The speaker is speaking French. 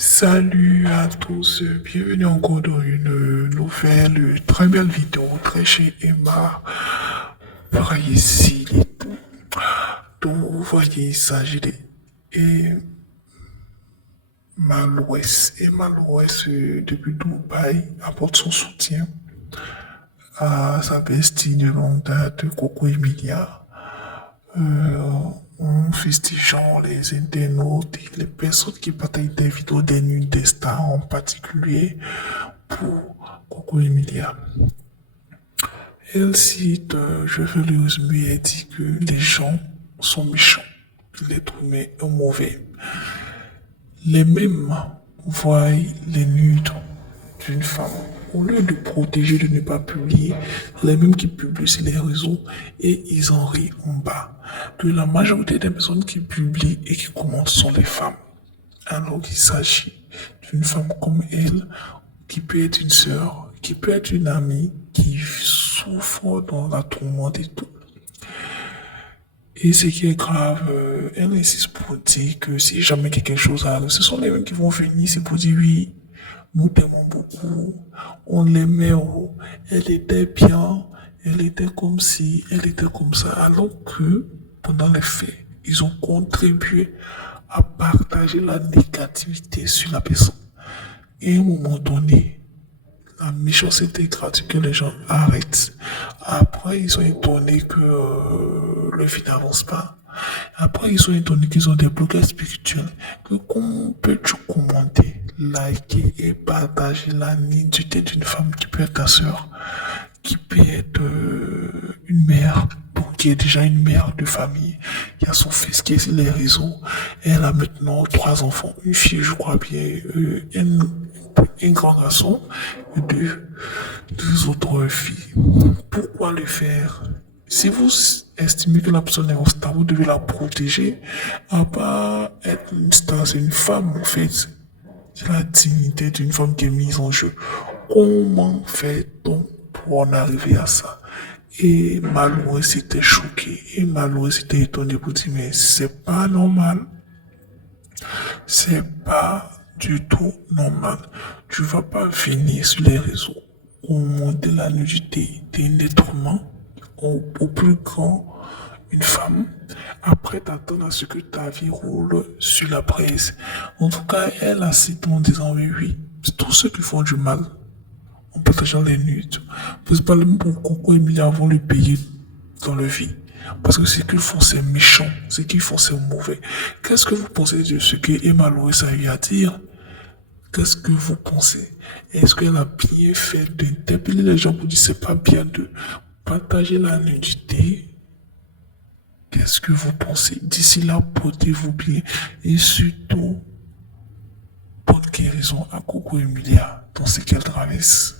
Salut à tous, bienvenue encore dans une nouvelle très belle vidéo, très chez Emma. Par ici, donc vous voyez, il s'agit de Emma l'Ouest. Emma l'Ouest, depuis Dubaï, apporte son soutien à sa bestie de longue date, Coco Emilia. En fustigeant les internautes et les personnes qui partagent des vidéos des nuits des stars en particulier pour Coco Emilia. Elle cite, je veux le résumer, elle dit que les gens sont méchants, l'être humain est mauvais. Les mêmes voient les nudes d'une femme. Au lieu de protéger, de ne pas publier, les mêmes qui publient sur les réseaux et ils en rient en bas. Que la majorité des personnes qui publient et qui commentent sont les femmes. Alors qu'il s'agit d'une femme comme elle, qui peut être une sœur, qui peut être une amie, qui souffre dans la tourmente et tout. Et ce qui est grave, elle insiste pour dire que si jamais quelque chose arrive, ce sont les mêmes qui vont venir, c'est pour dire oui, nous t'aimons beaucoup, on l'aimait, oh, elle était bien, elle était comme ci, elle était comme ça, alors que pendant les faits, ils ont contribué à partager la négativité sur la personne. Et à un moment donné, la méchanceté gratuite que les gens arrêtent. Après, ils sont étonnés que le vie n'avance pas. Après, ils sont étonnés qu'ils ont des blocages spirituels. Que comment peux-tu commenter, liker et partager la nudité d'une femme qui peut être ta sœur, qui peut être une mère, qui est déjà une mère de famille. Il y a son fils qui est sur les réseaux. Elle a maintenant 3 enfants, une fille, je crois bien, un grand garçon et deux autres filles. Pourquoi le faire? Si vous estimez que la personne est en star, vous devez la protéger. À pas être une star, c'est une femme en fait. C'est la dignité d'une femme qui est mise en jeu. Comment fait-on pour en arriver à ça? Et Maloué s'était choqué. Et Maloué s'était étonné pour dire, mais c'est pas normal. C'est pas du tout normal. Tu vas pas venir sur les réseaux au monde de la nudité d'un être humain, au plus grand, une femme, après t'attendre à ce que ta vie roule sur la presse. En tout cas, elle a cité en disant oui, oui, c'est tous ceux qui font du mal en partageant les nudes. Principalement pour Coco et Emilia vont le payer dans le vie. Parce que ce qu'ils font, c'est méchant. Ce qu'ils font, c'est mauvais. Qu'est-ce que vous pensez de ce que Emma Lois a eu à dire? Qu'est-ce que vous pensez? Est-ce qu'elle a bien fait d'interpeller les gens pour dire c'est pas bien de partager la nudité? Qu'est-ce que vous pensez? D'ici là, portez-vous bien. Et surtout, bonne guérison à Coco Emilia dans ce qu'elle traverse.